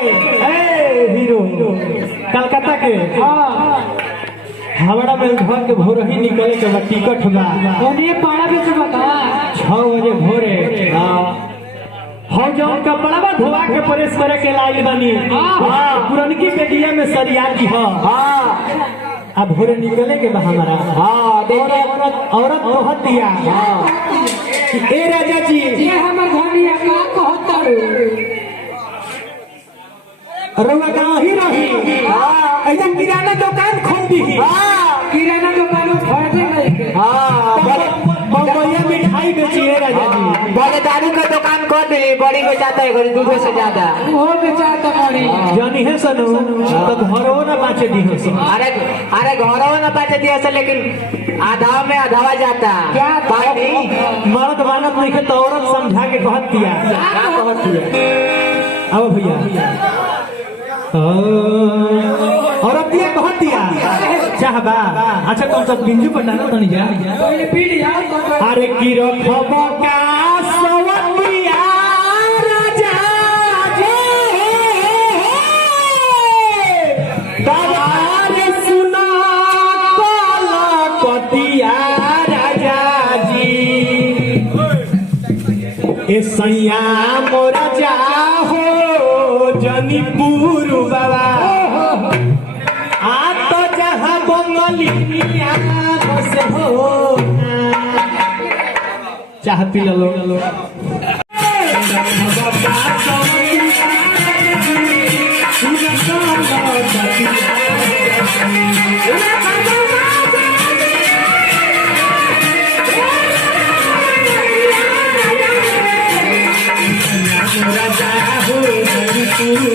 hero Calcutta के हमारा में घर के भोर ही निकले के बाद टिकट बा ओने पाड़ा में से बता 6 बजे भोरे हो जौन कपड़ा बा धोवा के प्रेस करे के लाइल बनी पुरनकी बेगिया में सरिया की हो अब भोरे निकले के बा हमारा औरत कहत दिया ए राजा जी ये हमर घरिया का कहत रउआ गाँव ही रही ऐसा किराना दुकान खोल दी किराना दुकान खोलते नहीं बम्बैया मिठाई बेची है राजा जी बड़े दारू का दुकान कर दे बड़ी बेचाता है घड़ी दूधे से ज्यादा वो बेचाता बड़ी जानी है सनो तो घरों ना बाचे दी हो अरे घरों ना बाचे दिया से लेकिन आधा में आधावा जाता क्या पानी मर्द मानत नहीं के तो औरत समझा के कहत दिया क्या कहत दिया अब भैया औरत दिया कहत दिया चाहबा अच्छा कौन सा बिंजू पर डालो तो नहीं जा पहले पीढ़ी आओ अरे की रखबो का सवतिया राजा दरबार सुना कलकतिया राजा जी ए सैया मोरा जा हो जनीपुर बाबा आ तो जहाँ बंगलिया से हो चाह पी लो राजा हो